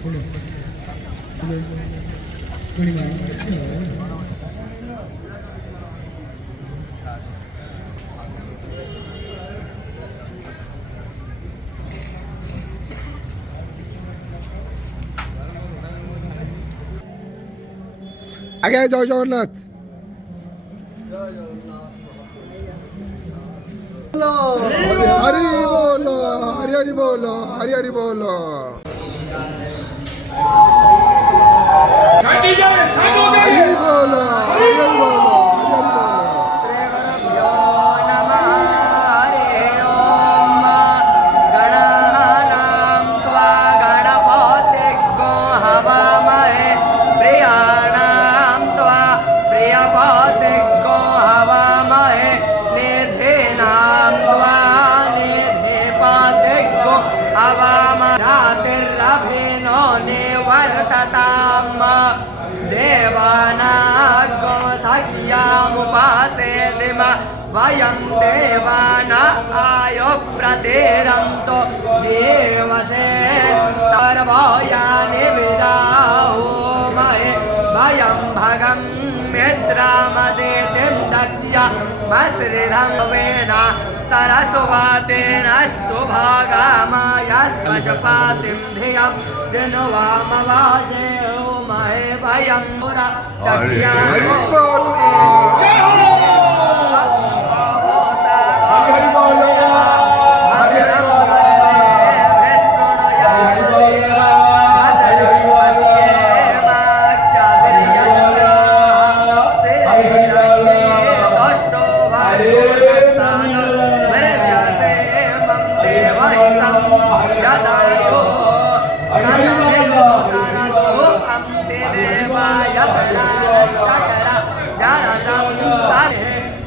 আগে জয় জগন্নাথ। হরি বল, হরি হরি বল, হরি হরি বল। হরি বল, হরি হরি বল, হরি হরি বল। देवानागम साक्ष्यामुपासेदिम वयं देवाना आयो प्रतेरन्तो जीवसे तर्वयानि विदाहो महे वयं भगं मित्रामदेतिं दक्ष्या मस्रिधं वेना सरस्वतेन सुभागामायस्कशपातिं धियं जिन्वामवासे महे भयं मुरा चक्रिया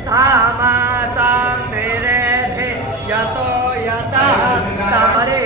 सामा सामरे थे यतो यतः समरे